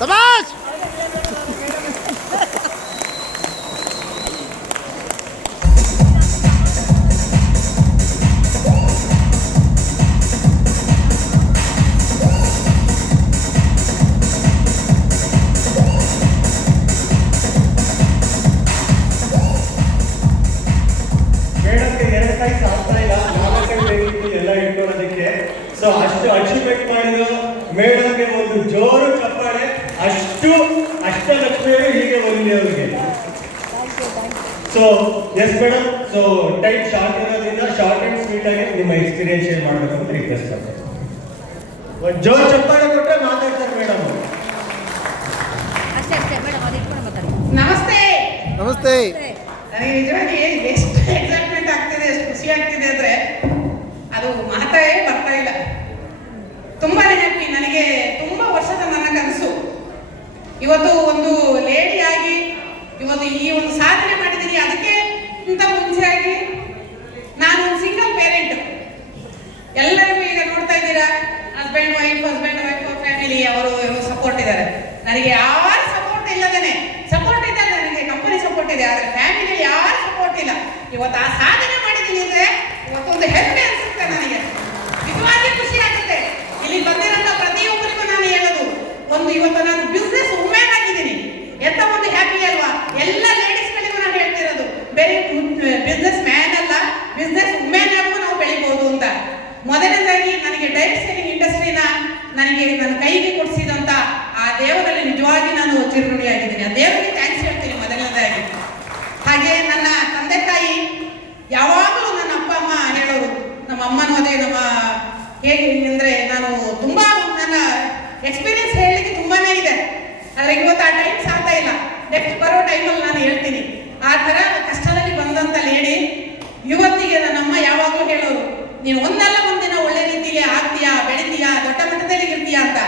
ಸಬಾಷ್. So ಅಷ್ಟು achievement ಮಾಡಿದ್ರು ಮೇಡಮ್ಗೆ ಒಂದು ಜೋರು ಚಪ್ಪಾಳೆ. ಅಷ್ಟಲಕ್ಷ್ಮಿಯರು ಹೀಗೆ ಬಂದಿದೆ ಅವರಿಗೆ. So yes madam, so time short ಇರೋದ್ರಿಂದ ಶಾರ್ಟ್ ಅಂಡ್ ಸ್ವೀಟ್ ಆಗಿ ನಿಮ್ಮ ಎಕ್ಸ್ಪೀರಿಯನ್ಸ್ ಶೇರ್ ಮಾಡಬೇಕು ಅಂತ ರಿಕ್ವೆಸ್ಟ್ ಮಾಡ್ತಾರೆ. ಒಂದು ಜೋರು ಚಪ್ಪಾಳೆ ಕೊಟ್ಟರೆ ಮಾತಾಡ್ತಾರೆ ಮೇಡಮ್. ನಮಸ್ತೆ. ನಮಸ್ತೆ. ನನಗೆ ನಿಜವಾಗಿ ಎಷ್ಟು ಎಕ್ಸೈಟ್ಮೆಂಟ್ ಆಗ್ತಿದೆ, ಎಷ್ಟು ಖುಷಿ ಆಗ್ತಿದೆ ಅಂದರೆ ಅದು ಮಾತೇ ಬರ್ತಾ ಇಲ್ಲ. ತುಂಬಾನೇ ಹ್ಯಾಪಿ. ನನಗೆ ತುಂಬ ವರ್ಷದ ನನ್ನ ಕನಸು ಇವತ್ತು ಒಂದು ಲೇಡಿ ಆಗಿ ಇವತ್ತು ಈ ಒಂದು ಸಾಧನೆ ಮಾಡಿದ್ದೀನಿ. ಅದಕ್ಕೆ ಇಂತ ಮುಂಚೆಯಾಗಿ ನಾನು ಒಂದು ಸಿಂಗಲ್ ಪೇರೆಂಟ್. ಎಲ್ಲರಿಗೂ ಈಗ ನೋಡ್ತಾ ಇದ್ದೀರಾ, ಹಸ್ಬೆಂಡ್ ವೈಫ್ ಫ್ಯಾಮಿಲಿ ಅವರು ಸಪೋರ್ಟ್ ಇದ್ದಾರೆ. ನನಗೆ ಯಾರು ಸಪೋರ್ಟ್ ಇಲ್ಲದೇನೆ, ಸಪೋರ್ಟ್ ಇದೆ ನನಗೆ, ಕಂಪನಿ ಸಪೋರ್ಟ್ ಇದೆ, ಆದರೆ ಫ್ಯಾಮಿಲಿಯಲ್ಲಿ ಯಾರು ಸಪೋರ್ಟ್ ಇಲ್ಲ. ಇವತ್ತು ಆ ಸಾಧನೆ ಮಾಡಿದ್ದೀನಿ ಅಂದರೆ ಇವತ್ತೊಂದು ಹೆಮ್ಮೆ ಅನಿಸುತ್ತೆ ನನಗೆ. ನಿಜವಾಗಿ ಖುಷಿ ಆಗುತ್ತೆ. ಇಲ್ಲಿ ಬಂದಿರೋಂಥ ಪ್ರತಿಯೊಬ್ಬರಿಗೂ ನಾನು ಹೇಳೋದು ಒಂದು, ಇವತ್ತು ನಾನು ಬಿಸ್ನೆಸ್ ವುಮೆನ್ ಆಗಿದ್ದೀನಿ. ಎಂತ ಒಂದು ಹ್ಯಾಪಿ ಅಲ್ವಾ? ಎಲ್ಲ ಲೇಡೀಸ್ಗಳಿಗೂ ನಾನು ಹೇಳ್ತಿರೋದು, ಬೇರೆ ಬಿಸ್ನೆಸ್ ಮ್ಯಾನ್ ಅಲ್ಲ, ಬಿಸ್ನೆಸ್ ವುಮೆನ್ ಆಗೂ ನಾವು ಬೆಳಿಬೋದು ಅಂತ. ಮೊದಲನೇದಾಗಿ ನನಗೆ ಡೈರೆಕ್ಟ್ ಸೆಲ್ಲಿಂಗ್ ಇಂಡಸ್ಟ್ರಿನ ನನಗೆ ನನ್ನ ಕೈಗೆ ಕೊಡಿಸಿದಂಥ ಆ ದೇವರಲ್ಲಿ ನಿಜವಾಗಿ ನಾನು ಚಿರಋಣಿಯಾಗಿದ್ದೀನಿ. ಆ ದೇವರಿಗೆ ಥ್ಯಾಂಕ್ಸ್ ಹೇಳ್ತೀನಿ ಮೊದಲನೇದಾಗಿ. ಹಾಗೆ ನನ್ನ ತಂದೆ ತಾಯಿ ಯಾವಾಗಲೂ ನನ್ನ ಅಪ್ಪ ಅಮ್ಮ ಹೇಳೋರು, ನಮ್ಮ ಅಮ್ಮನೂ ಅದೇ, ನಮ್ಮ ಹೇಗೆ ಅಂದರೆ ನಾನು ತುಂಬ ನನ್ನ ಎಕ್ಸ್ಪೀರಿಯನ್ಸ್ ಹೇಳಲಿಕ್ಕೆ ತುಂಬಾನೇ ಇದೆ, ಆದರೆ ಇವತ್ತು ಆ ಟೈಮ್ ಸಾಧ್ಯ ಇಲ್ಲ. ನೆಕ್ಸ್ಟ್ ಬರೋ ಟೈಮಲ್ಲಿ ನಾನು ಹೇಳ್ತೀನಿ. ಆ ಥರ ಕಷ್ಟದಲ್ಲಿ ಬಂದಂಥ ಲೇಡಿ ಇವತ್ತಿಗೆ ನನ್ನಮ್ಮ ಯಾವಾಗಲೂ ಹೇಳೋರು, ನೀನು ಒಂದಲ್ಲ ಒಂದಿನ ಒಳ್ಳೆ ರೀತಿಯಲ್ಲಿ ಆಗ್ತೀಯಾ, ಬೆಳಿತೀಯಾ, ದೊಡ್ಡ ಮಟ್ಟದಲ್ಲಿ ಇರ್ತೀಯಾ ಅಂತ.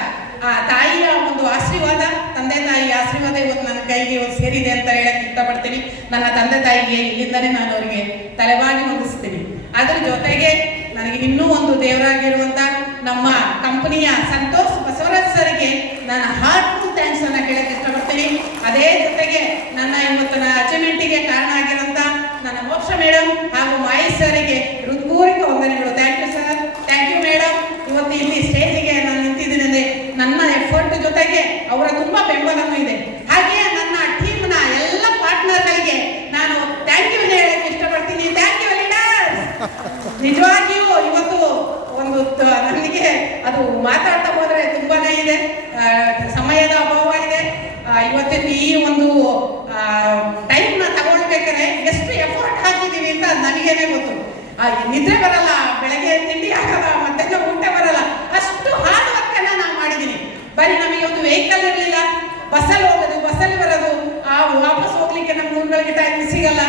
ಆ ತಾಯಿಯ ಒಂದು ಆಶೀರ್ವಾದ, ತಂದೆ ತಾಯಿಯ ಆಶೀರ್ವಾದ ಇವತ್ತು ನನ್ನ ಕೈಗೆ ಇವತ್ತು ಸೇರಿದೆ ಅಂತ ಹೇಳಕ್ಕೆ ಇಷ್ಟಪಡ್ತೀನಿ. ನನ್ನ ತಂದೆ ತಾಯಿಗೆ ಇಲ್ಲಿಂದಲೇ ನಾನು ಅವರಿಗೆ ತಲೆಬಾಗಿ ಹೊಂದಿಸ್ತೀನಿ. ಅದ್ರ ಜೊತೆಗೆ ನನಗೆ ಇನ್ನೂ ಒಂದು ದೇವರಾಗಿರುವಂಥ ನಮ್ಮ ಕಂಪನಿಯ ಸಂತೋಷ್ ಬಸವರಾಜ್ ಸರ್ಗೆ ನಾನು ಹಾರ್ಟ್ಫುಲ್ ಥ್ಯಾಂಕ್ಸ್ ಅನ್ನ ಕೇಳಕ್ಕೆ ಇಷ್ಟಪಡ್ತೀನಿ. ಅದೇ ಜೊತೆಗೆ ನನ್ನ ಇವತ್ತಿನ ಅಚೀವ್ಮೆಂಟಿಗೆ ಕಾರಣ ಆಗಿರೋಂಥ ನನ್ನ ಮೋಕ್ಷ ಮೇಡಮ್ ಹಾಗೂ ಮಾಯಿ ಸರ್ಗೆ ಹೃತ್ಪೂರ್ವಕ ವಂದನೆಗಳು. Thank you sir, thank you madam. ಇವತ್ತು ಇಲ್ಲಿ ಸ್ಟೇಜಿಗೆ ನಾನು ನಿಂತಿದ್ದೀನಿ ಅಂದರೆ ನನ್ನ ಎಫರ್ಟ್ ಜೊತೆಗೆ ಅವರ ತುಂಬ ಬೆಂಬಲವೂ ಇದೆ. ಹಾಗೆ ನನ್ನ ಟೀಮ್ನ ಎಲ್ಲ ಪಾರ್ಟ್ನರ್ಗಳಿಗೆ ನಾನು ಥ್ಯಾಂಕ್ ಯು ಹೇಳಕ್ಕೆ ಇಷ್ಟಪಡ್ತೀನಿ. Thank you leaders. ನಿಜವಾಗಿಯೂ ಇವತ್ತು ಒಂದು ನನಗೆ ಅದು ಮಾತಾಡ್ತಾ ಹೋದರೆ ತುಂಬಾನೇ ಇದೆ, ಸಮಯದ ಅಭಾವ ಇದೆ. ಇವತ್ತಿನ ಈ ಒಂದು ಟೈಮ್ನ ತಗೊಳ್ಬೇಕಾದ್ರೆ ಎಷ್ಟು ಎಫರ್ಟ್ ಹಾಕಿದ್ದೀವಿ ಅಂತ ನನಗೇನೆ ಗೊತ್ತು. ನಿದ್ರೆ ಬರಲ್ಲ, ಬೆಳಗ್ಗೆ ತಿಂಡಿ ಆಗಲ್ಲ, ಮಧ್ಯಾಹ್ನ ಊಟ ಬರಲ್ಲ, ಅಷ್ಟು ಹಾರ್ಡ್ ವರ್ಕ್ ಅನ್ನ ನಾವು ಮಾಡಿದ್ದೀನಿ. ಬರೀ ನಮಗೆ ಒಂದು ವೆಹಿಕಲ್ ಇರಲಿಲ್ಲ, ಬಸ್ಸಲ್ಲಿ ಹೋಗೋದು, ಬಸ್ಸಲ್ಲಿ ಬರೋದು, ವಾಪಸ್ ಹೋಗ್ಲಿಕ್ಕೆ ನಮ್ಮ ಊರುಗಳಿಗೆ ಟೈಮ್ ಸಿಗಲ್ಲ,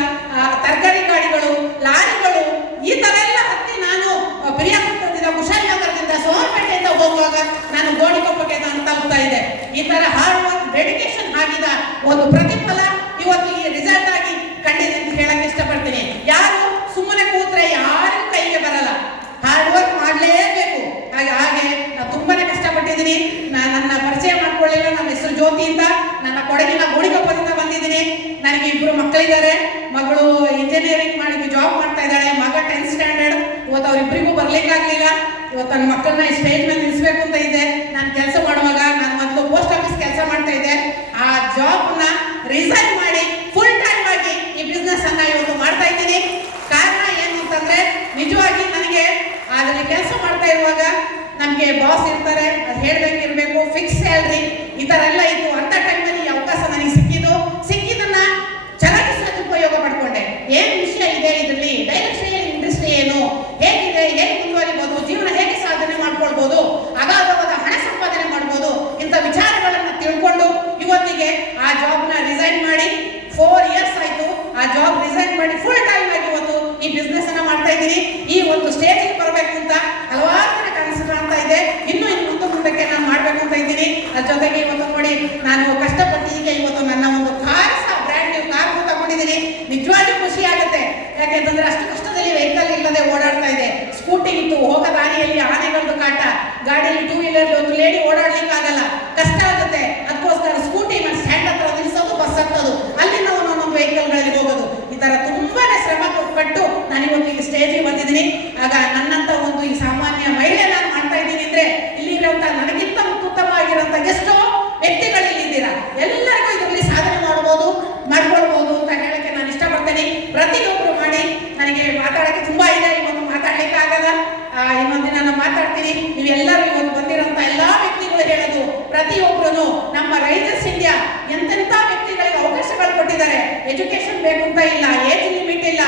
ತರಕಾರಿ ಗಾಡಿಗಳು, ಲಾರಿಗಳು, ಈ ಥರ ಎಲ್ಲ ಹತ್ತಿ ನಾನು ಪ್ರಿಯಾಪಟ್ಟಣದಿಂದ, ಕುಶಾಲನಗರದಿಂದ, ಸೋಮಪೇಟೆಯಿಂದ ಹೋಗುವಾಗ ನಾನು ಗೋಣಿಕೊಪ್ಪಕ್ಕೆ ನಾನು ತಲುಪ್ತಾ ಇದ್ದೆ. ಈ ಥರ ಹಾರ್ಡ್ ವರ್ಕ್, ಡೆಡಿಕೇಶನ್ ಆಗಿದ ಒಂದು ಪ್ರತಿಫಲ ಇವತ್ತು ಈ ರಿಸಲ್ಟ್ ಆಗಿ ಕಂಡಿದೆ ಅಂತ ಹೇಳಕ್ಕೆ ಇಷ್ಟಪಡ್ತೀನಿ. ಯಾರು ಸುಮ್ಮನೆ ಕೂತ್ರೆ ಯಾರು ಕೈಗೆ ಬರಲ್ಲ, ಹಾರ್ಡ್ ವರ್ಕ್ ಮಾಡಲೇಬೇಕು. ಹಾಗೆ ನಾನು ತುಂಬಾನೇ ಕಷ್ಟಪಟ್ಟಿದ್ದೀನಿ. ನನ್ನ ಪರಿಚಯ ಮಾಡ್ಕೊಳ್ಳಿಲ್ಲ, ನನ್ನ ಹೆಸರು ಜ್ಯೋತಿ ಅಂತ, ನನ್ನ ಕೊಡಗಿನ ಗೋಣಿಕೊಪ್ಪದಿಂದ ಬಂದಿದ್ದೀನಿ. ನನಗೆ ಇಬ್ಬರು ಮಕ್ಕಳಿದ್ದಾರೆ. ಮಗಳು ಇಂಜಿನಿಯರಿಂಗ್ ಮಾಡಿ ಜಾಬ್ ಮಾಡ್ತಾ ಇದ್ದಾಳೆ, ಮಗ 10th ಸ್ಟ್ಯಾಂಡರ್ಡ್. ಇವತ್ತು ಅವರಿಬ್ಬರಿಗೂ ಬರ್ಲಿಕ್ಕಾಗಲಿಲ್ಲ. ಇವತ್ತು ನನ್ನ ಮಕ್ಕಳನ್ನ ಸ್ಟೇಜ್ ಮೇಲೆ ನಿಲ್ಲಿಸ್ಬೇಕು ಅಂತ ಇದ್ದೆ. ನಾನು ಕೆಲಸ ಮಾಡುವಾಗ ನಾನು ಮೊದಲು ಪೋಸ್ಟ್ ಆಫೀಸ್ ಕೆಲಸ ಮಾಡ್ತಾ ಇದ್ದೆ. ಆ ಜಾಬ್ನ ರಿಸೈನ್ ಮಾಡಿ ಫುಲ್ ಟೈಮ್ ಆಗಿ ಈ ಬಿಸ್ನೆಸ್ ಅನ್ನ ಇವತ್ತು ಮಾಡ್ತಾ ಇದ್ದೀನಿ. ಕಾರಣ ಏನು ಅಂತಂದ್ರೆ, ನಿಜವಾಗಿ ನನಗೆ ಅದರಲ್ಲಿ ಕೆಲಸ ಮಾಡ್ತಾ ಇರುವಾಗ ನಮಗೆ ಬಾಸ್ ಇರ್ತಾರೆ, ಅದು ಹೇಳ್ಬೇಕಿರ್ಬೇಕು, ಫಿಕ್ಸ್ ಸ್ಯಾಲ್ರಿ, ಈ ಥರ ಎಲ್ಲ ಇತ್ತು. ಅಂಥ ಟೈಮಲ್ಲಿ ಈ ಅವಕಾಶ ನನಗೆ ಸಿಕ್ಕಿದ್ದನ್ನ ಚೆನ್ನಾಗಿ ಸದುಪಯೋಗ ಪಡ್ಕೊಂಡೆ. ಏನು ವಿಷಯ ಇದೆ ಇದರಲ್ಲಿ, ಡೈರೆಕ್ಟ್ ಇಂಡಸ್ಟ್ರಿ ಏನು, ಹೇಗಿದೆ, ಹೇಗೆ ಮುಂದುವರಿಬೋದು, ಜೀವನ ಹೇಗೆ ಸಾಧನೆ ಮಾಡ್ಕೊಳ್ಬೋದು, ಅಗಾಧವಾದ ಹಣ ಸಂಪಾದನೆ ಮಾಡ್ಬೋದು, ಇಂಥ ವಿಚಾರಗಳನ್ನು ತಿಳ್ಕೊಂಡು ಇವತ್ತಿಗೆ ಆ ಜಾಬ್ನ ರಿಸೈನ್ ಮಾಡಿ 4 years ಆಯಿತು. ಆ ಜಾಬ್ ರಿಸೈನ್ ಮಾಡಿ ಫುಲ್ ಟೈಮ್ ಆಗಿ ಇವತ್ತು ಈ ಬಿಸ್ನೆಸ್ ಅನ್ನ ಮಾಡ್ತಾ ಇದ್ದೀನಿ. ಈ ಒಂದು ಸ್ಟೇಜಿಗೆ ಬರಬೇಕು ಅಂತ ಹಲವಾರು ಕಡೆ ಕನಸು ಕಾಣ್ತಾ ಇದೆ. ಇನ್ನು ಮುಂದಕ್ಕೆ ನಾನು ಮಾಡಬೇಕು ಅಂತ ಇದ್ದೀನಿ. ಅದ್ರ ಜೊತೆಗೆ ಇವತ್ತು ನೋಡಿ, ನಾನು ಕಷ್ಟಪಟ್ಟು ಈಗ ಇವತ್ತು ನನ್ನ ಒಂದು ಕಾರ್ ಸಹ ಬ್ರ್ಯಾಂಡ್ ನ್ಯೂ ಕಾರ್ ತಗೊಂಡಿದ್ದೀನಿ. ನಿಜವಾಗ್ಲೂ ಖುಷಿ ಆಗುತ್ತೆ. ಯಾಕೆಂತಂದ್ರೆ ಅಷ್ಟು ಕಷ್ಟದಲ್ಲಿ ವೆಹಿಕಲ್ ಇಲ್ಲದೆ ಓಡಾಡ್ತಾ ಇದೆ. ಸ್ಕೂಟಿ ಇತ್ತು, ಹೋಗೋ ದಾರಿಯಲ್ಲಿ ಆನೆಗಳದ್ದು ಕಾಟ, ಗಾಡಿಯಲ್ಲಿ 2 ವೀಲರ್ ಒಂದು ಲೇಡಿ ಓಡಾಡ್ಲಿಕ್ಕೆ ಆಗಲ್ಲ, ಕಷ್ಟ ಆಗುತ್ತೆ. ಅದಕ್ಕೋಸ್ಕರ ನೀವೆಲ್ಲರೂ ಇವತ್ತು ಬಂದಿರೋಂಥ ಎಲ್ಲಾ ವ್ಯಕ್ತಿಗಳು ಹೇಳೋದು, ಪ್ರತಿಯೊಬ್ಬರು ನಮ್ಮ ರೈತರ್ಸ್ ಇಂಡಿಯಾ ಎಂತೆಂಥ ವ್ಯಕ್ತಿಗಳಿಗೆ ಅವಕಾಶಗಳು ಕೊಟ್ಟಿದ್ದಾರೆ. ಎಜುಕೇಶನ್ ಬೇಕು ಅಂತ ಇಲ್ಲ, ಏಜ್ ಲಿಮಿಟ್ ಇಲ್ಲ.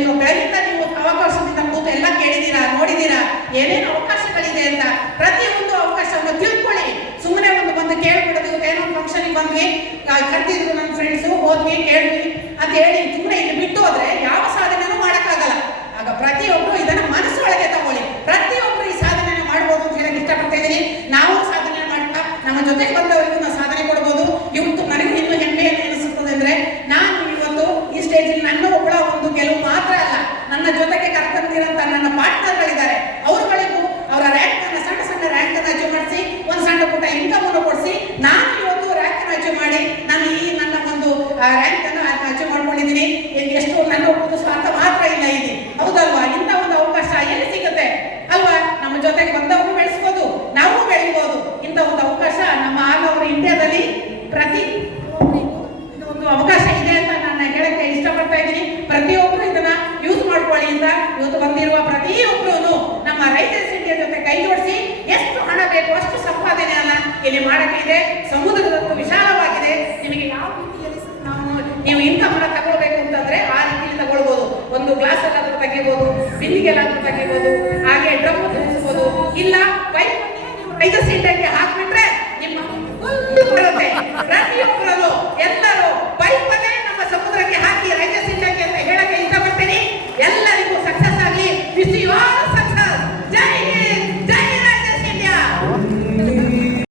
ನೀವು ಬೆಳಗಿಂದ ನೀವು ಅವಕಾಶದಿಂದ ಕೂತು ಎಲ್ಲ ಕೇಳಿದ್ದೀರಾ, ನೋಡಿದ್ದೀರಾ ಏನೇನು ಅವಕಾಶಗಳಿದೆ ಅಂತ. ಪ್ರತಿಯೊಂದು ಅವಕಾಶವನ್ನು ತಿಳ್ಕೊಳ್ಳಿ. ಸುಮ್ಮನೆ ಬಂದು ಕೇಳ್ಬಿಡೋದು, ಏನೋ ಫಂಕ್ಷನ್ಗೆ ಬಂದ್ವಿ, ಕರ್ತಿದ್ರು ನನ್ನ ಫ್ರೆಂಡ್ಸು, ಹೋದ್ವಿ ಕೇಳ್ವಿ ಅಂತ ಹೇಳಿ ಸುಮ್ಮನೆ ಇಲ್ಲಿ ಬಿಟ್ಟು ಹೋದ್ರೆ ಯಾವ ಸಾಧನೆನೂ ಮಾಡೋಕ್ಕಾಗಲ್ಲ. ಆಗ ಪ್ರತಿಯೊಬ್ಬರು ಇದನ್ನ ಮನಸ್ಸೊಳಗೆ ತಗೊಳ್ಳಿ. ಪ್ರತಿಯೊಬ್ಬರು ಈ ಸಾಧನೆ ಮಾಡ್ಬೋದು ಅಂತ ಹೇಳಕ್ ಇಷ್ಟಪಡ್ತಾ ಇದ್ದೀನಿ. ನಾವು ಸಾಧನೆ ಮಾಡ್ತಾ ನಮ್ಮ ಜೊತೆಗೆ ಬಂದವರಿಗೂ ನಾವು ಸಾಧನೆ ಕೊಡ್ಬೋದು. ಇವತ್ತು ನನಗೂ ಇನ್ನೂ ಹೆಮ್ಮೆ ಅನಿಸುತ್ತದೆ ಅಂದ್ರೆ, ನಾನು ಇವತ್ತು ಈ ಸ್ಟೇಜಲ್ಲಿ ನನ್ನ ಒಬ್ಬಳ ಒಂದು ಗೆಲುವು ಮಾತ್ರ ಅಲ್ಲ, ನನ್ನ ಜೊತೆಗೆ ಕರ್ಕೊಂಡಿರೋಂಥ ನನ್ನ ಪಾರ್ಟ್ನರ್ಗಳಿದ್ದಾರೆ, ಅವರುಗಳಿಗೂ ಅವರ ರ್ಯಾಂಕ್ ಅನ್ನ ಸಣ್ಣ ಸಣ್ಣ ರ್ಯಾಂಕ್ ಅನ್ನು ಅಚೀವ್ ಮಾಡಿಸಿ ಒಂದು ಸಣ್ಣ ಪುಟ್ಟ ಇನ್ಕಮ್ ಅನ್ನು ಕೊಡಿಸಿ ನಾನು ಇವತ್ತು ರ್ಯಾಂಕ್ ಅನ್ನು ಅಚೀವ್ ಮಾಡಿ ನಾನು ಈ ನನ್ನ ಒಂದು ರ್ಯಾಂಕ್ ಅನ್ನು ಅಚೀವ್ ಮಾಡ್ಕೊಂಡಿದ್ದೀನಿ. ಎಷ್ಟು ನನ್ನ ಒಂದು ಸ್ವಾರ್ಥ ಮಾತ್ರ ಇಲ್ಲ ಇಲ್ಲಿ, ಹೌದಲ್ವಾ? ಇಂಥ ಒಂದು ಅವಕಾಶ ಎಲ್ಲಿ ಸಿಗುತ್ತೆ ಅಲ್ವಾ? ನಮ್ಮ ಜೊತೆಗೆ ಬಂದವರು ಬೆಳೆಸ್ಬೋದು, ನಾವು ಬೆಳಿಬೋದು. ಇಂಥ ಒಂದು ಅವಕಾಶ ನಮ್ಮ ಆಲ್ ಓವರ್ ಇಂಡಿಯಾದಲ್ಲಿ ಪ್ರತಿ ಒಂದು ಅವಕಾಶ ಇದೆ ಅಂತ ನಾನು ಹೇಳಕ್ಕೆ ಇಷ್ಟಪಡ್ತಾ ಇದ್ದೀನಿ. ಪ್ರತಿಯೊಬ್ಬರು ಇದನ್ನ ಯೂಸ್ ಮಾಡ್ಕೊಳ್ಳಿ ಅಂತ ಇವತ್ತು ಬಂದಿರುವ ಪ್ರತಿಯೊಬ್ಬರು ನಮ್ಮ ರೈತರ್ಸ್ ಇಂಡಿಯಾ ಜೊತೆ ಕೈ ಜೋಡಿಸಿ ಎಷ್ಟು ಹಣ ಬೇಕು ಅಷ್ಟು ಸಂಪಾದನೆ ಅಲ್ಲ ಇಲ್ಲಿ ಮಾಡಕ್ಕೆ ಇದೆ. ಸಮುದ್ರದಷ್ಟು ವಿಶಾಲವಾಗಿದೆ. ನಿಮಗೆ ಯಾವ ರೀತಿಯಲ್ಲಿ ನೀವು ಇನ್ಕಮ್ ಅನ್ನ ತಗೊಳ್ಬೇಕು ಅಂತಂದ್ರೆ ಆ ರೀತಿಯಲ್ಲಿ ತಗೊಳ್ಬಹುದು. ಒಂದು ಗ್ಲಾಸ್ ಎಲ್ಲಾದ್ರೂ ತೆಗಿಬಹುದು, ಬಿಂದಿಗೆಲ್ಲಾದ್ರೂ ತೆಗಿಬಹುದು, ಹಾಗೆ ಡ್ರಮ್ ತಿಳಿಸಬಹುದು, ಇಲ್ಲ ಪೈಪ್ ನೀವು ರೈತರ್ಸ್ ಇಂಡಿಯಾಗೆ ಹಾಕ್ಬಿಟ್ರೆ